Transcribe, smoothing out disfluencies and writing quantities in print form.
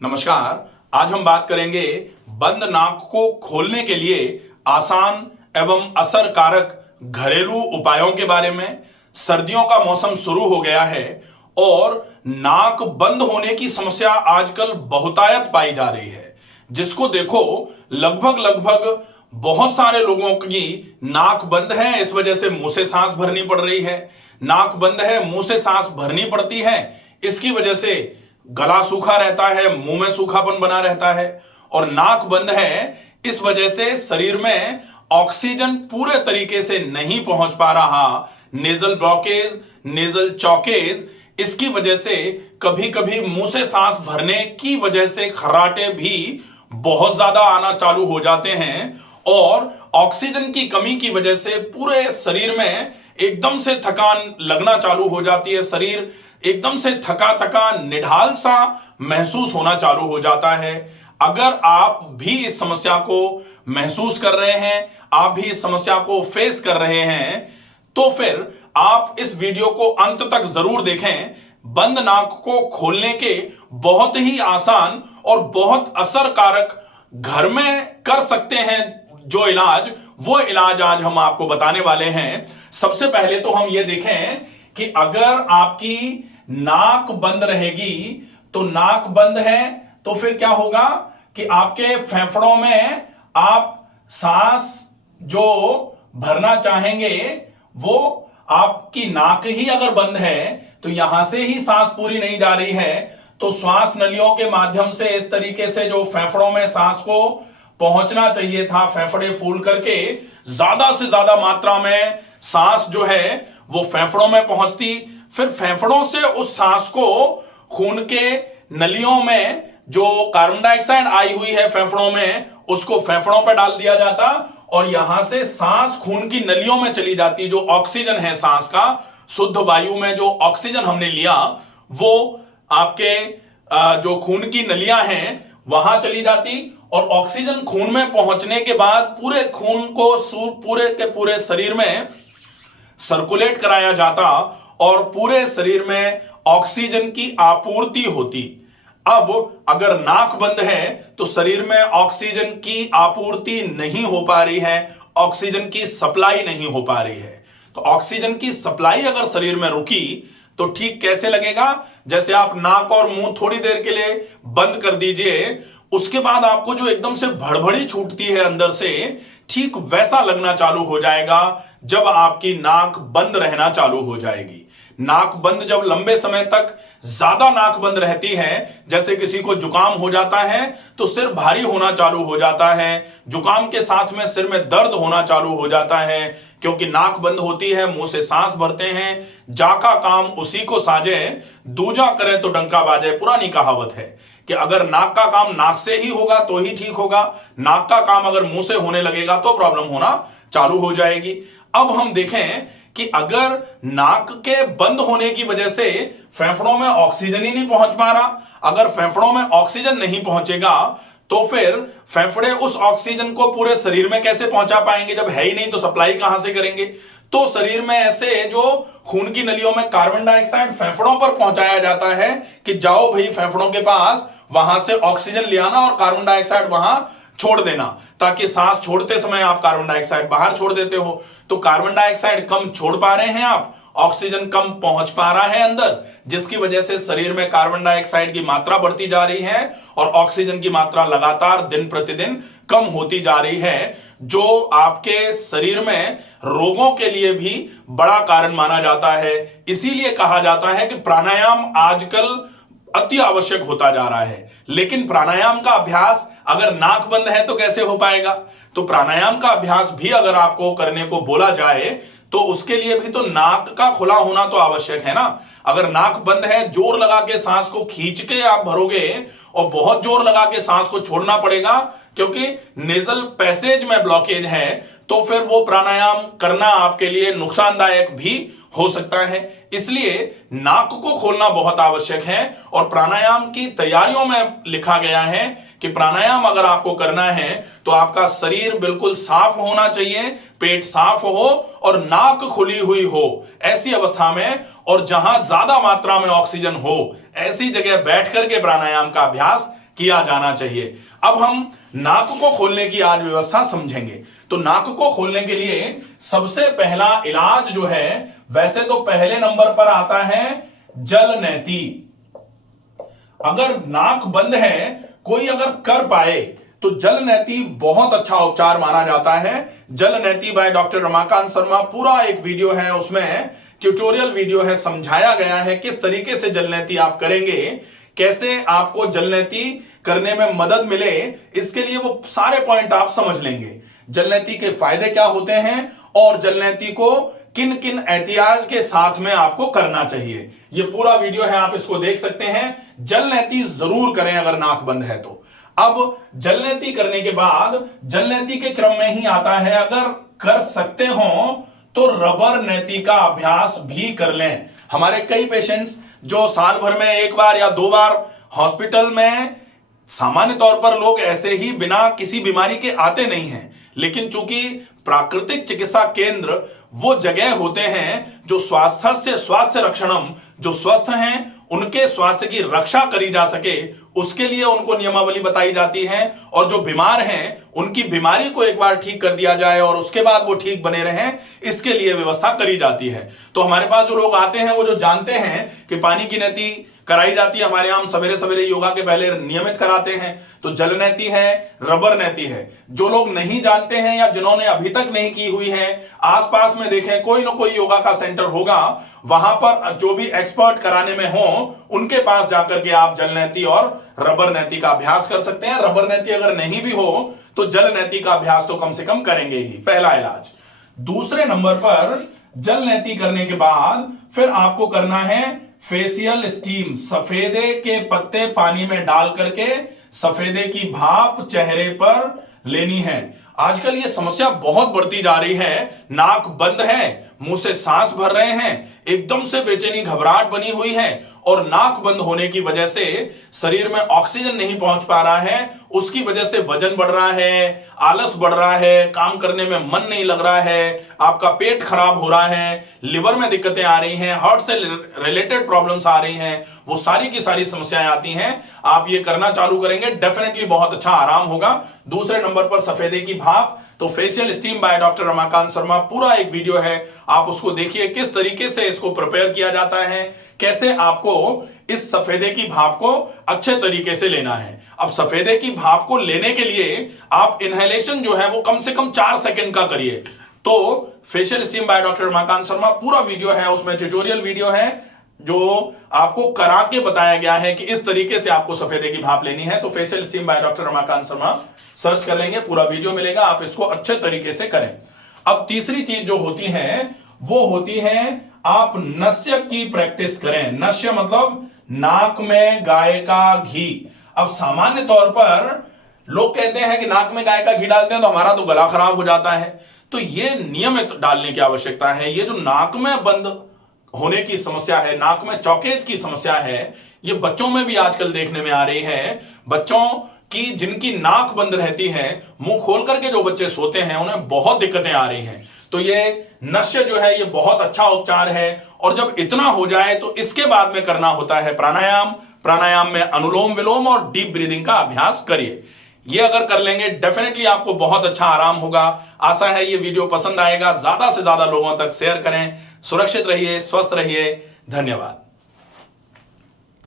नमस्कार। आज हम बात करेंगे बंद नाक को खोलने के लिए आसान एवं असरकारक घरेलू उपायों के बारे में। सर्दियों का मौसम शुरू हो गया है और नाक बंद होने की समस्या आजकल बहुतायत पाई जा रही है। जिसको देखो लगभग लगभग बहुत सारे लोगों की नाक बंद है, इस वजह से मुंह से सांस भरनी पड़ रही है। नाक बंद है, मुंह से सांस भरनी पड़ती है, इसकी वजह से गला सूखा रहता है, मुंह में सूखापन बना रहता है। और नाक बंद है, इस वजह से शरीर में ऑक्सीजन पूरे तरीके से नहीं पहुंच पा रहा। नेजल ब्लॉकेज, नेजल चौकेज, इसकी वजह से कभी कभी मुंह से सांस भरने की वजह से खर्राटे भी बहुत ज्यादा आना चालू हो जाते हैं। और ऑक्सीजन की कमी की वजह से पूरे शरीर में एकदम से थकान लगना चालू हो जाती है। शरीर एकदम से थका थका निढाल सा महसूस होना चालू हो जाता है। अगर आप भी इस समस्या को महसूस कर रहे हैं, आप भी इस समस्या को फेस कर रहे हैं, तो फिर आप इस वीडियो को अंत तक जरूर देखें। बंद नाक को खोलने के बहुत ही आसान और बहुत असरकारक घर में कर सकते हैं जो इलाज, वो इलाज आज हम आपको बताने वाले हैं। सबसे पहले तो हम ये देखें कि अगर आपकी नाक बंद रहेगी, तो नाक बंद है तो फिर क्या होगा कि आपके फेफड़ों में आप सांस जो भरना चाहेंगे, वो आपकी नाक ही अगर बंद है तो यहां से ही सांस पूरी नहीं जा रही है, तो श्वास नलियों के माध्यम से इस तरीके से जो फेफड़ों में सांस को पहुंचना चाहिए था, फेफड़े फूल करके ज्यादा से ज्यादा मात्रा में सांस जो है वो फेफड़ों में पहुंचती। फिर फेफड़ों से उस सांस को खून के नलियों में जो कार्बन डाइऑक्साइड आई हुई है फेफड़ों में, उसको फेफड़ों पर डाल दिया जाता और यहां से सांस खून की नलियों में चली जाती। जो ऑक्सीजन है सांस का, शुद्ध वायु में जो ऑक्सीजन हमने लिया, वो आपके जो खून की नलियां हैं वहां चली जाती और ऑक्सीजन खून में पहुंचने के बाद पूरे खून को पूरे के पूरे शरीर में सर्कुलेट कराया जाता और पूरे शरीर में ऑक्सीजन की आपूर्ति होती। अब अगर नाक बंद है तो शरीर में ऑक्सीजन की आपूर्ति नहीं हो पा रही है, ऑक्सीजन की सप्लाई नहीं हो पा रही है। तो ऑक्सीजन की सप्लाई अगर शरीर में रुकी तो ठीक कैसे लगेगा? जैसे आप नाक और मुंह थोड़ी देर के लिए बंद कर दीजिए, उसके बाद आपको जो एकदम से भड़भड़ी छूटती है अंदर से, ठीक वैसा लगना चालू हो जाएगा जब आपकी नाक बंद रहना चालू हो जाएगी। नाक बंद जब लंबे समय तक ज्यादा नाक बंद रहती है, जैसे किसी को जुकाम हो जाता है तो सिर भारी होना चालू हो जाता है, जुकाम के साथ में सिर में दर्द होना चालू हो जाता है, क्योंकि नाक बंद होती है, मुंह से सांस भरते हैं। जाका काम उसी को साजे, दूजा करे तो डंका बाजे, पुरानी कहावत है कि अगर नाक का काम नाक से ही होगा तो ही ठीक होगा, नाक का काम अगर मुंह से होने लगेगा तो प्रॉब्लम होना चालू हो जाएगी। अब हम देखें कि अगर नाक के बंद होने की वजह से फेफड़ों में ऑक्सीजन ही नहीं पहुंच पा रहा, अगर फेफड़ों में ऑक्सीजन नहीं पहुंचेगा तो फिर फेफड़े उस ऑक्सीजन को पूरे शरीर में कैसे पहुंचा पाएंगे? जब है ही नहीं तो सप्लाई कहां से करेंगे? तो शरीर में ऐसे जो खून की नलियों में कार्बन डाइऑक्साइड फेफड़ों पर पहुंचाया जाता है कि जाओ भाई फेफड़ों के पास, वहां से ऑक्सीजन ले आना और कार्बन डाइऑक्साइड वहां छोड़ देना, ताकि सांस छोड़ते समय आप कार्बन डाइऑक्साइड बाहर छोड़ देते हो। तो कार्बन डाइऑक्साइड कम छोड़ पा रहे हैं आप, ऑक्सीजन कम पहुंच पा रहा है अंदर, जिसकी वजह से शरीर में कार्बन डाइऑक्साइड की मात्रा बढ़ती जा रही है और ऑक्सीजन की मात्रा लगातार दिन प्रतिदिन कम होती जा रही है, जो आपके शरीर में रोगों के लिए भी बड़ा कारण माना जाता है। इसीलिए कहा जाता है कि प्राणायाम आजकल अति आवश्यक होता जा रहा है। लेकिन प्राणायाम का अभ्यास अगर नाक बंद है तो कैसे हो पाएगा? तो प्राणायाम का अभ्यास भी अगर आपको करने को बोला जाए तो उसके लिए भी तो नाक का खुला होना तो आवश्यक है ना। अगर नाक बंद है, जोर लगा के सांस को खींच के आप भरोगे और बहुत जोर लगा के सांस को छोड़ना पड़ेगा, क्योंकि नेजल पैसेज में ब्लॉकेज है, तो फिर वो प्राणायाम करना आपके लिए नुकसानदायक भी हो सकता है। इसलिए नाक को खोलना बहुत आवश्यक है और प्राणायाम की तैयारियों में लिखा गया है कि प्राणायाम अगर आपको करना है तो आपका शरीर बिल्कुल साफ होना चाहिए, पेट साफ हो और नाक खुली हुई हो। ऐसी अवस्था में और जहां ज्यादा मात्रा में ऑक्सीजन हो, ऐसी जगह बैठ करके प्राणायाम का अभ्यास किया जाना चाहिए। अब हम नाक को खोलने की आज व्यवस्था समझेंगे। तो नाक को खोलने के लिए सबसे पहला इलाज जो है, वैसे तो पहले नंबर पर आता है जलनेति। अगर नाक बंद है, कोई अगर कर पाए तो जलनेति बहुत अच्छा उपचार माना जाता है। जलनेति बाय डॉक्टर रमाकांत शर्मा, पूरा एक वीडियो है, उसमें ट्यूटोरियल वीडियो है, समझाया गया है किस तरीके से जलनेति आप करेंगे, कैसे आपको जलनेति करने में मदद मिले, इसके लिए वो सारे पॉइंट आप समझ लेंगे। जलनेति के फायदे क्या होते हैं और जलनेति को किन किन एहतियात के साथ में आपको करना चाहिए, ये पूरा वीडियो है, आप इसको देख सकते हैं। जलनेति जरूर करें अगर नाक बंद है तो। अब जलनेति करने के बाद जलनेति के क्रम में ही आता है, अगर कर सकते हो तो रबर नेति का अभ्यास भी कर लें। हमारे कई पेशेंट्स जो साल भर में एक बार या दो बार हॉस्पिटल में, सामान्य तौर पर लोग ऐसे ही बिना किसी बीमारी के आते नहीं हैं, लेकिन चूंकि प्राकृतिक चिकित्सा केंद्र वो जगह होते हैं जो स्वास्थ्य रक्षणम, जो स्वस्थ हैं उनके स्वास्थ्य की रक्षा करी जा सके, उसके लिए उनको नियमावली बताई जाती है, और जो बीमार हैं उनकी बीमारी को एक बार ठीक कर दिया जाए और उसके बाद वो ठीक बने रहें, इसके लिए व्यवस्था करी जाती है। तो हमारे पास जो लोग आते हैं वो जो जानते हैं कि पानी की नेति कराई जाती है, हमारे यहाँ सवेरे सवेरे योगा के पहले नियमित कराते हैं, तो जलनेति है, रबर नेति है। जो लोग नहीं जानते हैं या जिन्होंने अभी तक नहीं की हुई है, आसपास में देखें कोई ना कोई योगा का सेंटर होगा, वहां पर जो भी एक्सपर्ट कराने में हो उनके पास जाकर के आप जलनेति और रबर नेति का अभ्यास कर सकते हैं। रबर नेति अगर नहीं भी हो तो जलनेति का अभ्यास तो कम से कम करेंगे ही, पहला इलाज। दूसरे नंबर पर जलनेति करने के बाद फिर आपको करना है फेशियल स्टीम। सफेदे के पत्ते पानी में डाल करके सफेदे की भाप चेहरे पर लेनी है। आजकल ये समस्या बहुत बढ़ती जा रही है, नाक बंद है, मुंह से सांस भर रहे हैं, एकदम से बेचैनी घबराहट बनी हुई है, और नाक बंद होने की वजह से शरीर में ऑक्सीजन नहीं पहुंच पा रहा है, उसकी वजह से वजन बढ़ रहा है, आलस बढ़ रहा है, काम करने में मन नहीं लग रहा है, आपका पेट खराब हो रहा है, लिवर में दिक्कतें आ रही हैं, हार्ट से रिलेटेड प्रॉब्लम्स आ रही हैं, वो सारी की सारी समस्याएं आती हैं। आप ये करना चालू करेंगे, डेफिनेटली बहुत अच्छा आराम होगा। दूसरे नंबर पर सफेदे की भाप, तो facial steam by doctor Ramakant Sharma, पूरा एक वीडियो है, आप उसको देखिए किस तरीके से इसको प्रिपेयर किया जाता है, कैसे आपको इस सफेदे की भाप को अच्छे तरीके से लेना है। अब सफेदे की भाप को लेने के लिए आप इनहेलेशन जो है वो कम से कम 4 सेकंड का करिए। तो facial steam by doctor Ramakant Sharma, पूरा वीडियो है, उसमें ट्यूटोरियल वीडियो है जो आपको करा के बताया गया है कि इस तरीके से आपको सफेदे की भाप लेनी है। तो facial steam by doctor Ramakant Sharma search कर लेंगे, पूरा वीडियो मिलेगा, आप इसको अच्छे तरीके से करें। अब तीसरी चीज जो होती है वो होती है आप नस्य की प्रैक्टिस करें। नस्य मतलब नाक में गाय का घी। अब सामान्य तौर पर लोग कहते हैं कि नाक में गाय का घी डालते हैं तो हमारा तो गला खराब हो जाता है, तो ये नियमित डालने की आवश्यकता है। ये जो नाक में बंद होने की समस्या है, नाक में चौकेज की समस्या है, ये बच्चों में भी आजकल देखने में आ रही है। बच्चों की जिनकी नाक बंद रहती है, मुंह खोल करके जो बच्चे सोते हैं, उन्हें बहुत दिक्कतें आ रही हैं। तो ये नस्य जो है ये बहुत अच्छा उपचार है, और जब इतना हो जाए तो इसके बाद में करना होता है प्राणायाम। प्राणायाम में अनुलोम विलोम और डीप ब्रीदिंग का अभ्यास करिए। ये अगर कर लेंगे डेफिनेटली आपको बहुत अच्छा आराम होगा। आशा है ये वीडियो पसंद आएगा, ज्यादा से ज्यादा लोगों तक शेयर करें। सुरक्षित रहिए, स्वस्थ रहिए, धन्यवाद।